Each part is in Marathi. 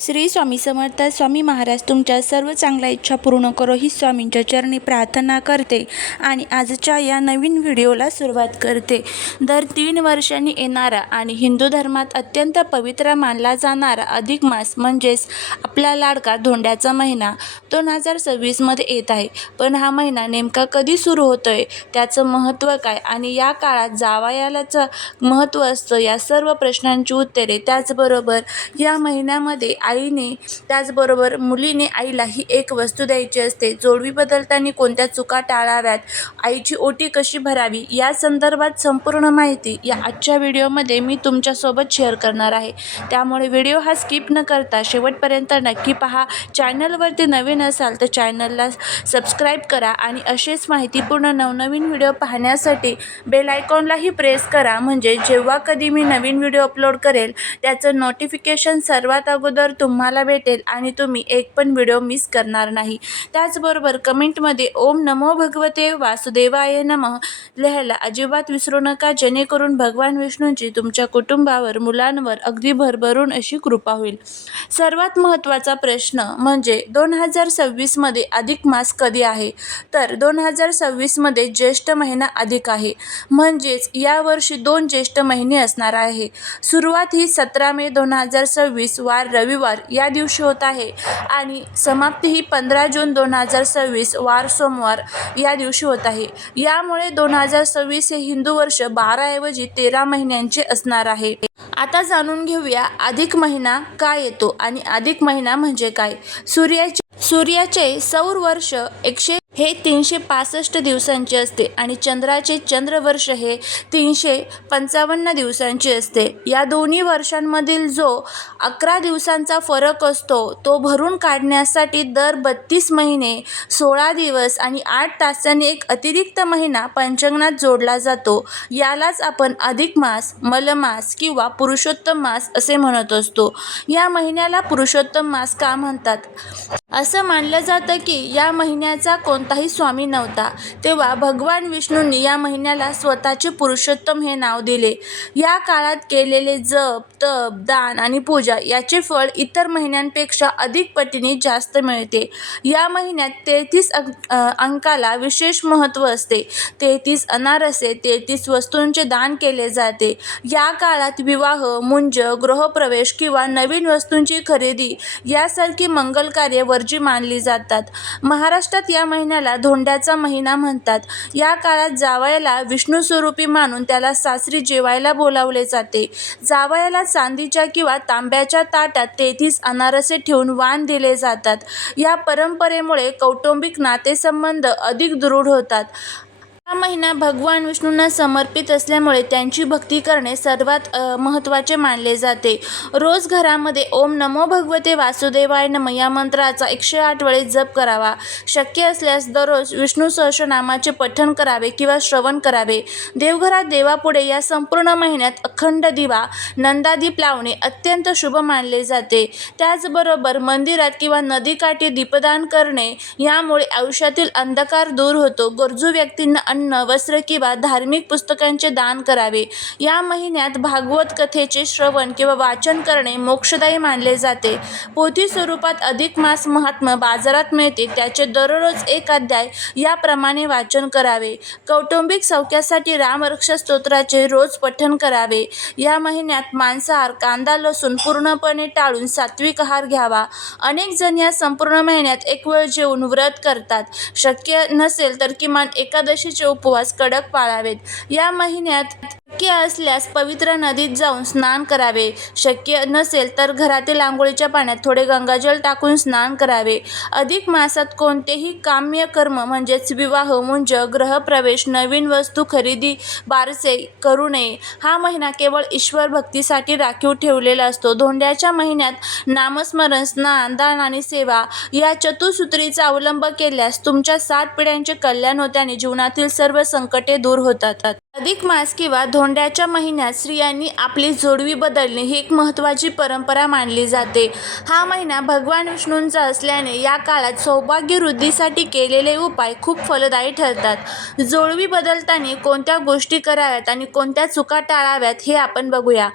श्री स्वामी समर्थ. स्वामी महाराज तुमच्या सर्व चांगल्या इच्छा पूर्ण करो ही स्वामींच्या चरणी प्रार्थना करते आणि आजच्या या नवीन व्हिडिओला सुरुवात करते. दर 3 वर्षांनी येणारा आणि हिंदू धर्मात अत्यंत पवित्र मानला जाणारा अधिक मास म्हणजेच आपला लाडका धोंड्याचा महिना 2026 मध्ये येत आहे. पण हा महिना नेमका कधी सुरू होतोय, त्याचं महत्त्व काय आणि या काळात जावयालाचं महत्त्व असतं, या सर्व प्रश्नांची उत्तरे, त्याचबरोबर या महिन्यामध्ये आईने त्याचबरोबर मुलीने आईला ही एक वस्तू द्यायची असते. जोडवी बदलताना कोणत्या चुका टाळाव्यात, आईची ओटी कशी भरावी, या संदर्भात संपूर्ण माहिती या आजच्या व्हिडिओमध्ये मी तुमच्यासोबत शेअर करणार आहे. त्यामुळे व्हिडिओ हा स्किप न करता शेवटपर्यंत नक्की पहा. चॅनलवरती नवीन असाल तर चॅनलला सबस्क्राईब करा आणि असेच माहितीपूर्ण नवनवीन व्हिडिओ पाहण्यासाठी बेल आयकॉनलाही प्रेस करा, म्हणजे जेव्हा कधी मी नवीन व्हिडिओ अपलोड करेल त्याचं नोटिफिकेशन सर्वात अगोदर तुम्हाला भेटेल आणि तुम्ही एक पण व्हिडिओ मिस करणार नाही. त्याचबरोबर कमेंटमध्ये ओम नमो भगवते वासुदेवाय नमः लिहायला अजिबात विसरू नका, जेणेकरून भगवान विष्णूंची तुमच्या कुटुंबावर, मुलांवर अगदी भरभरून अशी कृपा होईल. सर्वात महत्त्वाचा प्रश्न म्हणजे 2026 मध्ये अधिक मास कधी आहे? तर 2026 मध्ये ज्येष्ठ महिना अधिक आहे, म्हणजेच यावर्षी 2 ज्येष्ठ महिने असणार आहे. सुरुवात ही 17 मे 2026 वार रविवार या दिवशी होत आहे आणि समाप्ती ही 15 जून 2026 वार सोमवार या दिवशी होत आहे. यामुळे 2026 हे हिंदू वर्ष 12 ऐवजी 13 महिन्यांचे असणार आहे. आता जाणून घेऊया अधिक महिना का येतो आणि अधिक महिना म्हणजे काय. सूर्याचे सौर वर्ष 365 दिवसांचे असते आणि चंद्राचे चंद्रवर्ष हे 355 दिवसांचे असते. या दोन्ही वर्षांमधील जो 11 दिवसांचा फरक असतो तो भरून काढण्यासाठी दर 32 महिने 16 दिवस आणि 8 तासांनी एक अतिरिक्त महिना पंचांगात जोडला जातो. यालाच आपण अधिक मास, मलमास किंवा पुरुषोत्तम मास असे म्हणत असतो. या महिन्याला पुरुषोत्तम मास का म्हणतात? असं मानलं जातं की या महिन्याचा कोणताही स्वामी नव्हता, तेव्हा भगवान विष्णूंनी या महिन्याला स्वतःचे पुरुषोत्तम हे नाव दिले. या काळात केलेले जप, तप, दान आणि पूजा याचे फळ इतर महिन्यांपेक्षा अधिक पटीने जास्त मिळते. या महिन्यात 33 अंकाला विशेष महत्त्व असते. 33 अनारसे, 33 वस्तूंचे दान केले जाते. या काळात विवाह, मुंज, गृहप्रवेश किंवा नवीन वस्तूंची खरेदी यासारखी मंगल कार्ये वर्जी मानली जातात. महाराष्ट्रात या महिन्याला धोंड्याचा महिना म्हणतात. या काळात जावयाला विष्णू स्वरूपी मानून त्याला सासरी जेवायला बोलावले जाते. जावयाला चांदीच्या किंवा तांब्याच्या ताटात 33 अनारसे ठेवून वाण दिले जातात. या परंपरेमुळे कौटुंबिक नातेसंबंध अधिक दृढ होतात. हा महिना भगवान विष्णूंना समर्पित असल्यामुळे त्यांची भक्ती करणे सर्वात महत्त्वाचे मानले जाते. रोज घरामध्ये ओम नमो भगवते वासुदेवाय नमः या मंत्राचा 108 वेळेस जप करावा. शक्य असल्यास दररोज विष्णू सहस्रनामाचे पठण करावे किंवा श्रवण करावे. देवघरात देवापुढे या संपूर्ण महिन्यात अखंड दिवा, नंदादीप लावणे अत्यंत शुभ मानले जाते. त्याचबरोबर मंदिरात किंवा नदीकाठी दीपदान करणे, यामुळे आयुष्यातील अंधकार दूर होतो. गरजू व्यक्तींना अन्न, वस्त्र किंवा धार्मिक पुस्तकांचे दान करावे. या महिन्यात भागवत कथेचे श्रवण किंवा वाचन करणे मोक्षदायी मानले जाते. पोथी स्वरूपात अधिक मास महात्म्य बाजारात मिळते, त्याचे दररोज एक अध्याय याप्रमाणे वाचन करावे. कौटुंबिक सौख्यासाठी रामरक्षा स्तोत्राचे रोज पठण करावे. या महिन्यात मांसाहार, कांदा, लसूण पूर्णपणे टाळून सात्विक आहार घ्यावा. अनेक जण या संपूर्ण महिन्यात एक वेळ जेवून व्रत करतात. शक्य नसेल तर किमान एकादशीचे उपवास कडक पाळावेत. या महिन्यात शक्य असल्यास पवित्र नदीत जाऊन स्नान करावे. शक्य नसेल तर घरातील आंघोळीच्या पाण्यात थोडे गंगाजल टाकून स्नान करावे. अधिक मासात कोणतेही काम्य कर्म म्हणजेच विवाह, मुंज, गृहप्रवेश, नवीन वस्तू खरेदी, बारसे करू नये. हा महिना केवळ ईश्वर भक्तीसाठी राखीव ठेवलेला असतो. धोंड्याच्या महिन्यात नामस्मरण, स्नान, दान आणि सेवा या चतुसूत्रीचा अवलंब केल्यास तुमच्या 7 पिढ्यांचे कल्याण होते आणि जीवनातील सर्व संकटे दूर होतात. अधिक मास किंवा धोंड्याच्या महिन्यात स्त्रियांनी आपली जोडवी बदलणे ही एक महत्त्वाची परंपरा मानली जाते. हा महिना भगवान विष्णूंचा असल्याने या काळात सौभाग्य वृद्धीसाठी केलेले उपाय खूप फलदायी ठरतात. जोडवी बदलताना कोणत्या गोष्टी कराव्यात आणि कोणत्या चुका टाळाव्यात हे आपण बघूया.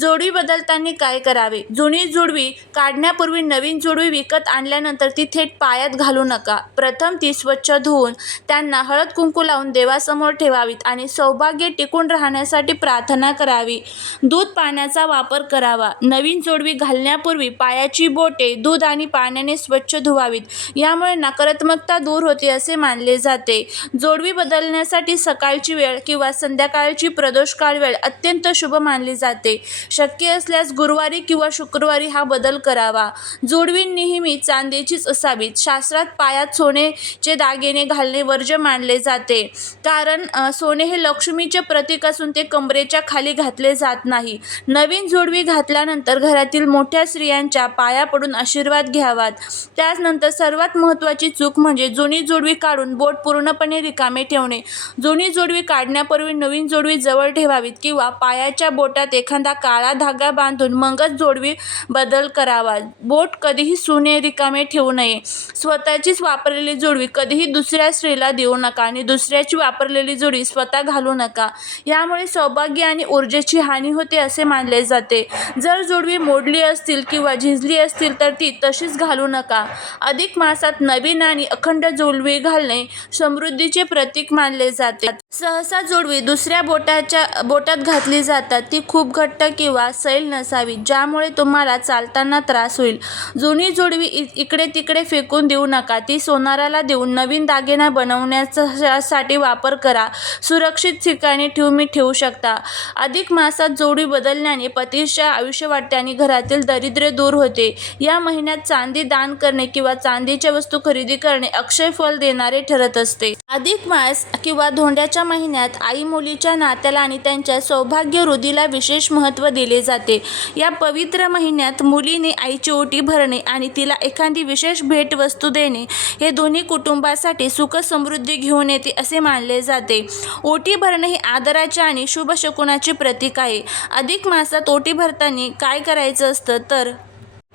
जोडवी बदलताना काय करावे? जुनी जोडवी काढण्यापूर्वी नवीन जोडवी विकत आणल्यानंतर ती थेट पायात घालू नका. प्रथम ती स्वच्छ धुवून त्यांना हळद कुंकू लावून देवासमोर ठेवावीत आणि सौभाग्य टिकून राहण्यासाठी प्रार्थना करावी. दूध पाण्याचा वापर करावा. नवीन जोडवी घालण्यापूर्वी पायाची बोटे दूध आणि पाण्याने स्वच्छ धुवावीत. यामुळे नकारात्मकता दूर होते असे मानले जाते. जोडवी बदलण्यासाठी सकाळची वेळ किंवा संध्याकाळची प्रदोषकाळ वेळ अत्यंत शुभ मानली जाते. शक्य असल्यास गुरुवारी किंवा शुक्रवारी हा बदल करावा. जोडवी नेहमी चांदीचीच असावी. शास्त्रात पायात सोन्याचे दागिने घालणे वर्ज्य मानले जाते, कारण सोने हे लक्ष्मीचे प्रतीक असून ते कमरेच्या खाली घातले जात नाही. नवीन जोडवी घातल्यानंतर घरातील मोठ्या स्त्रियांच्या पाया पडून आशीर्वाद घ्यावात. त्यानंतर सर्वात महत्त्वाची चूक म्हणजे जुनी जोडवी काढून बोट पूर्णपणे रिकामे ठेवणे. जुनी जोडवी काढण्यापूर्वी नवीन जोडवी जवळ ठेवावीत किंवा पायाच्या बोटात एखादा काळा धागा बांधून मगच जोडवी बदल करावा. बोट कधीही सुने रिकामे ठेवू नये. स्वतःचीच वापरलेली जोडवी कधीही दुसऱ्या स्त्रीला देऊ नका आणि दुसऱ्याची वापरलेली जोडवी स्वतः घालू नका. यामुळे सौभाग्य आणि ऊर्जेची हानी होते असे मानले जाते. जर जोडवी मोडली असतील किंवा झिजली असतील तर ती तशीच घालू नका. अधिक मासात नवीन आणि अखंड जोडवी घालणे समृद्धीचे प्रतीक मानले जाते. सहसा जोडवी दुसऱ्या बोटात घातली जातात. ती खूप घट्ट किंवा सैल नसावी, ज्यामुळे तुम्हाला चालताना त्रास होईल. जुनी जोडवी इकडे तिकडे फेकून देऊ नका. ती सोनाराला देऊन नवीन दागिना बनवण्यासाठी वापर करा. सुरक्षित ठिकाणी तुम्ही ठेवू शकता. अधिक मासात जोडवी बदलण्याने पतीचे आयुष्य वाढते आणि घरातील दारिद्र्य दूर होते. या महिन्यात चांदी दान करणे किंवा चांदीच्या वस्तू खरेदी करणे अक्षय फल देणारे ठरत असते. अधिक मास किंवा धोंड्याच्या महिन्यात आई मुलीच्या नात्याला आणि त्यांच्या सौभाग्य वृद्धीला विशेष महत्त्व दिले जाते. या पवित्र महिन्यात मुलीने आईची ओटी भरणे आणि तिला एखादी विशेष भेटवस्तू देणे हे दोन्ही कुटुंबासाठी सुख समृद्धी घेऊन येते असे मानले जाते. ओटी भरणे हे आदराचे आणि शुभ शकुनाचे प्रतीक आहे. अधिक मासात ओटी भरताना काय करायचं असतं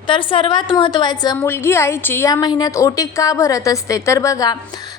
तर सर्वात महत्त्वाचं, मुलगी आईची या महिन्यात ओटी का भरत असते तर बघा,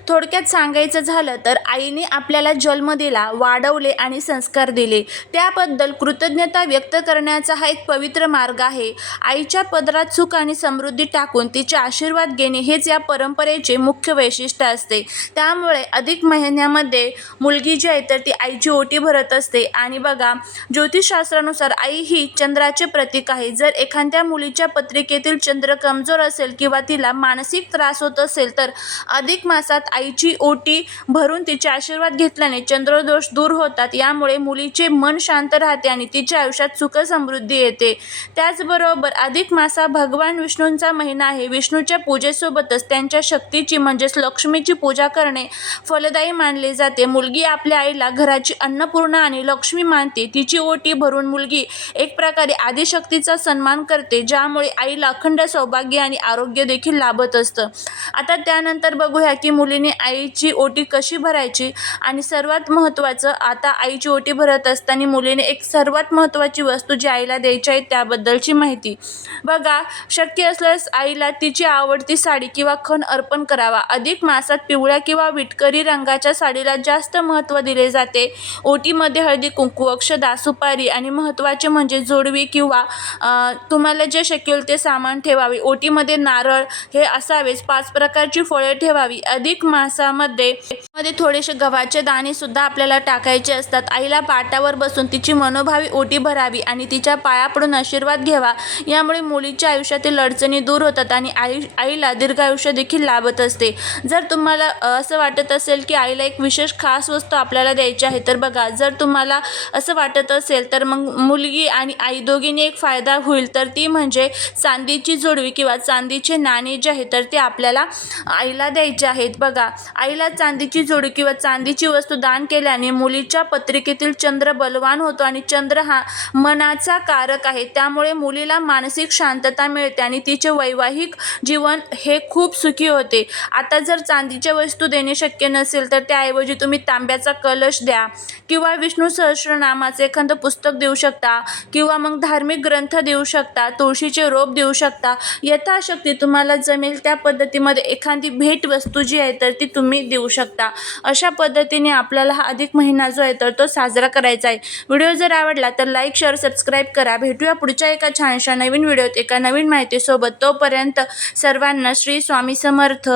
थोडक्यात सांगायचं झालं तर आईने आपल्याला जन्म दिला, वाढवले आणि संस्कार दिले, त्याबद्दल कृतज्ञता व्यक्त करण्याचा हा एक पवित्र मार्ग आहे. आईच्या पदरात सुख आणि समृद्धी टाकून तिचे आशीर्वाद घेणे हेच या परंपरेचे मुख्य वैशिष्ट्य असते. त्यामुळे अधिक महिन्यामध्ये मुलगी जी आहे तर ती आईची ओटी भरत असते. आणि बघा, ज्योतिषशास्त्रानुसार आई ही चंद्राचे प्रतीक आहे. जर एखाद्या मुलीच्या पत्रिकेतील चंद्र कमजोर असेल किंवा तिला मानसिक त्रास होत असेल तर अधिक मासात आईची ओटी भरून तिचे आशीर्वाद घेतल्याने चंद्रदोष दूर होतात. यामुळे मुलीचे मन शांत राहते आणि तिच्या आयुष्यात सुख समृद्धी येते. त्याचबरोबर अधिक मासा भगवान विष्णूंचा महिना आहे. विष्णूच्या पूजेसोबतच त्यांच्या शक्तीची म्हणजेच लक्ष्मीची पूजा करणे फलदायी मानले जाते. मुलगी आपल्या आईला घराची अन्नपूर्णा आणि लक्ष्मी मानते. तिची ओटी भरून मुलगी एक प्रकारे आदिशक्तीचा सन्मान करते, ज्यामुळे आईला अखंड सौभाग्य आणि आरोग्य देखील लाभत असतं. आता त्यानंतर बघूया की मुलीने आईची ओटी कशी भरायची. आणि सर्वात महत्त्वाचं, आता आईची ओटी भरत असताना मुलीने एक सर्वात महत्त्वाची वस्तू जी आईला द्यायची आहे त्याबद्दलची माहिती बघा. शक्य असल्यास आईला तिची आवडती साडी किंवा खण अर्पण करावा. अधिक मासात पिवळ्या किंवा विटकरी रंगाच्या साडीला जास्त महत्त्व दिले जाते. ओटीमध्ये हळदी कुंकू, अक्षदा, सुपारी आणि महत्त्वाचे म्हणजे जोडवी किंवा तुम्हाला जे शक्य होईल ते सामान ठेवावे. ओटीमध्ये नारळ हे असावेच. 5 प्रकारची फळे ठेवावी. अधिक मासामध्ये थोडेसे गव्हाचे दाणे सुद्धा आपल्याला टाकायचे असतात. आईला पाटावर बसून तिची मनोभावी ओटी भरावी आणि तिच्या पाया पडून आशीर्वाद घ्यावा. यामुळे मुलीच्या आयुष्यातील अडचणी दूर होतात आणि आईला दीर्घायुष्य देखील लाभत असते. जर तुम्हाला असं वाटत असेल की आईला एक विशेष खास वस्तू आपल्याला द्यायची आहे तर बघा, जर तुम्हाला असं वाटत असेल तर मग मुलगी आणि आई दोघींनी एक फायदा होईल, तर ती म्हणजे चांदीची जोडवी किंवा चांदीचे नाणे जे आहे तर ते आपल्याला आईला द्यायचे आहेत. बघा, बघा, आईला चांदीची जोडी किंवा चांदीची वस्तू दान केल्याने मुलीच्या पत्रिकेतील चंद्र बलवान होतो आणि चंद्र हा मनाचा कारक आहे. त्यामुळे मुलीला मानसिक शांतता मिळते आणि तिचे वैवाहिक जीवन हे खूप सुखी होते. आता जर चांदीच्या वस्तू देणे शक्य नसेल तर त्याऐवजी तुम्ही तांब्याचा कलश द्या किंवा विष्णू सहस्त्रनामाचे एखादं पुस्तक देऊ शकता किंवा मग धार्मिक ग्रंथ देऊ शकता, तुळशीचे रोप देऊ शकता. यथाशक्ती तुम्हाला जमेल त्या पद्धतीमध्ये एखादी भेटवस्तू जी आहे तर ती तुम्ही देऊ शकता. अशा पद्धतीने आपल्याला हा अधिक महिना जो आहे तर तो साजरा करायचा आहे. व्हिडिओ जर आवडला तर लाईक, शेअर, सबस्क्राईब करा. भेटूया पुढच्या एका छानशा नवीन व्हिडिओत एका नवीन माहितीसोबत. तोपर्यंत सर्वांना श्री स्वामी समर्थ.